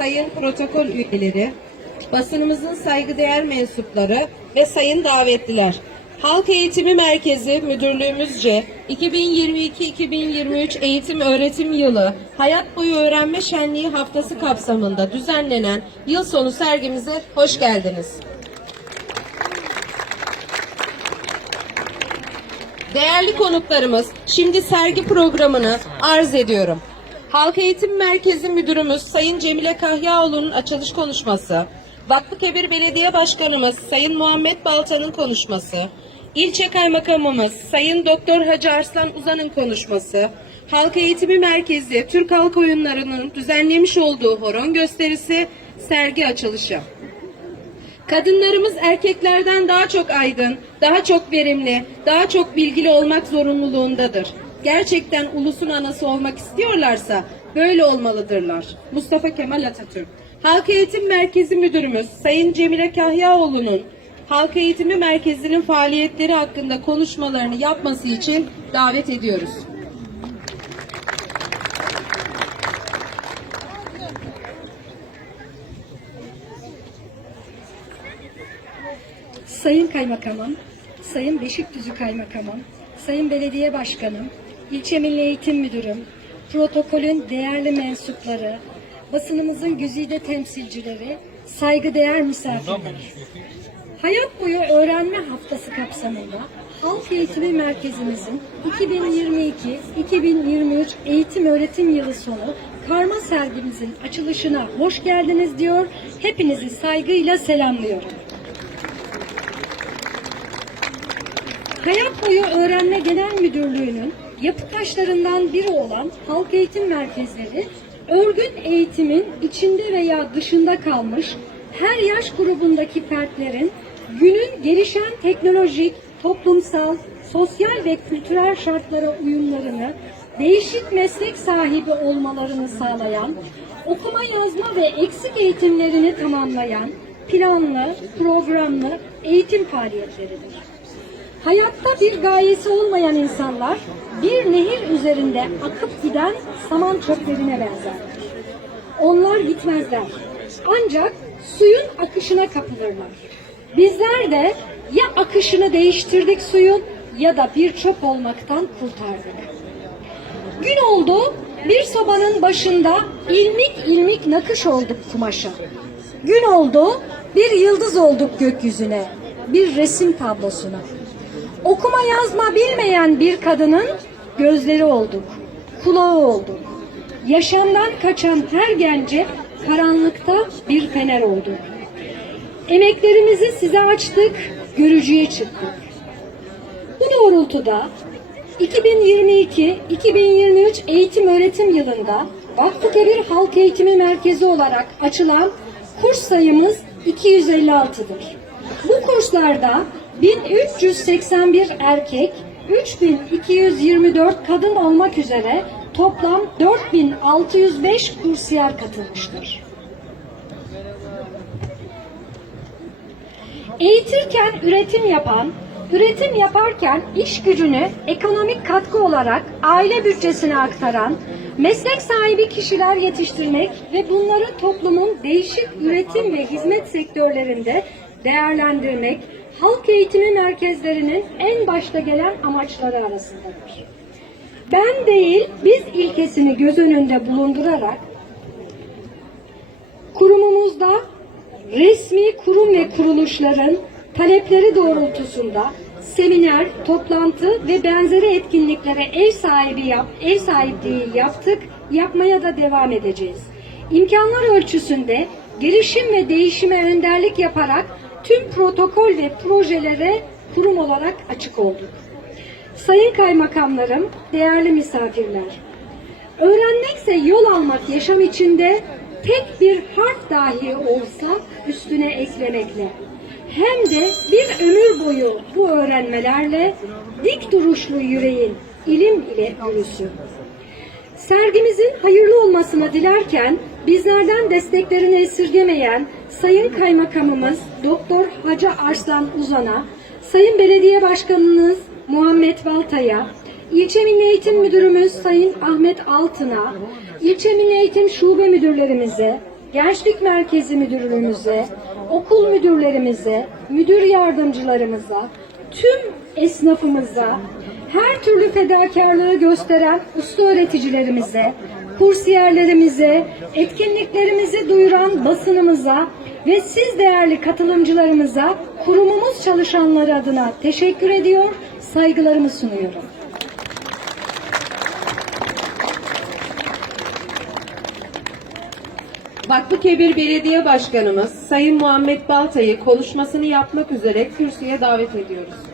sayın protokol üyeleri, basınımızın saygıdeğer mensupları ve sayın davetliler. Halk Eğitimi Merkezi Müdürlüğümüzce 2022-2023 eğitim öğretim yılı Hayat Boyu Öğrenme Şenliği Haftası kapsamında düzenlenen yıl sonu sergimize hoş geldiniz. Değerli konuklarımız, şimdi sergi programını arz ediyorum. Halk Eğitim Merkezi Müdürümüz Sayın Cemile Kahyaoğlu'nun açılış konuşması, Vakfıkebir Belediye Başkanımız Sayın Muhammed Balta'nın konuşması, İlçe Kaymakamımız Sayın Doktor Hacı Arslan Uzan'ın konuşması, Halk Eğitimi Merkezi Türk Halk Oyunları'nın düzenlemiş olduğu horon gösterisi, sergi açılışı. Kadınlarımız erkeklerden daha çok aydın, daha çok verimli, daha çok bilgili olmak zorunluluğundadır. Gerçekten ulusun anası olmak istiyorlarsa böyle olmalıdırlar. Mustafa Kemal Atatürk. Halk Eğitim Merkezi Müdürümüz Sayın Cemile Kahyaoğlu'nun Halk Eğitimi Merkezi'nin faaliyetleri hakkında konuşmalarını yapması için davet ediyoruz. Sayın Kaymakamım, Sayın Beşikdüzü Kaymakamım, Sayın Belediye Başkanım, İlçe Milli Eğitim Müdürüm, protokolün değerli mensupları, basınımızın güzide temsilcileri, saygıdeğer misafirler. Hayat boyu öğrenme haftası kapsamında Halk Eğitimi Merkezimizin 2022-2023 eğitim öğretim yılı sonu karma sergimizin açılışına hoş geldiniz diyor. Hepinizi saygıyla selamlıyorum. Hayat Boyu Öğrenme Genel Müdürlüğü'nün yapı taşlarından biri olan halk eğitim merkezleri, örgün eğitimin içinde veya dışında kalmış her yaş grubundaki fertlerin günün gelişen teknolojik, toplumsal, sosyal ve kültürel şartlara uyumlarını, değişik meslek sahibi olmalarını sağlayan, okuma yazma ve eksik eğitimlerini tamamlayan planlı, programlı eğitim faaliyetleridir. Hayatta bir gayesi olmayan insanlar bir nehir üzerinde akıp giden saman çöplerine benzerler. Onlar gitmezler. Ancak suyun akışına kapılırlar. Bizler de ya akışını değiştirdik suyun ya da bir çöp olmaktan kurtardık. Gün oldu, bir sobanın başında ilmik ilmik nakış olduk kumaşa. Gün oldu, bir yıldız olduk gökyüzüne, bir resim tablosuna. Okuma yazma bilmeyen bir kadının gözleri olduk, kulağı olduk. Yaşamdan kaçan her gence karanlıkta bir fener olduk. Emeklerimizi size açtık, görücüye çıktık. Bu doğrultuda 2022-2023 eğitim öğretim yılında Vakfıkebir Halk Eğitimi Merkezi olarak açılan kurs sayımız 256'dır. Bu kurslarda 1381 erkek, 3224 kadın olmak üzere toplam 4605 kursiyer katılmıştır. Eğitirken üretim yapan, üretim yaparken iş gücünü ekonomik katkı olarak aile bütçesine aktaran, meslek sahibi kişiler yetiştirmek ve bunları toplumun değişik üretim ve hizmet sektörlerinde değerlendirmek, halk eğitimi merkezlerinin en başta gelen amaçları arasındadır. Ben değil, biz ilkesini göz önünde bulundurarak kurumumuzda resmi kurum ve kuruluşların talepleri doğrultusunda seminer, toplantı ve benzeri etkinliklere ev sahibi yap, ev sahipliği yaptık, yapmaya da devam edeceğiz. İmkanlar ölçüsünde gelişim ve değişime önderlik yaparak tüm protokol ve projelere kurum olarak açık olduk. Sayın kaymakamlarım, değerli misafirler, öğrenmekse yol almak yaşam içinde tek bir harf dahi olsa üstüne eklemekle hem de bir ömür boyu bu öğrenmelerle dik duruşlu yüreğin ilim ile yürüsün. Sergimizin hayırlı olmasını dilerken bizlerden desteklerini esirgemeyen Sayın Kaymakamımız Doktor Hacı Arslan Uzan'a, Sayın Belediye Başkanınız Muhammed Balta'ya, İlçe Milli Eğitim Müdürümüz Sayın Ahmet Altın'a, İlçe Milli Eğitim Şube Müdürlerimize, Gençlik Merkezi Müdürlüğümüze, okul müdürlerimize, müdür yardımcılarımıza, tüm esnafımıza, her türlü fedakarlığı gösteren usta öğreticilerimize, kursiyerlerimize, etkinliklerimizi duyuran basınımıza ve siz değerli katılımcılarımıza kurumumuz çalışanları adına teşekkür ediyor, saygılarımı sunuyorum. Vakfıkebir Belediye Başkanımız Sayın Muhammed Balta'yı konuşmasını yapmak üzere kürsüye davet ediyoruz.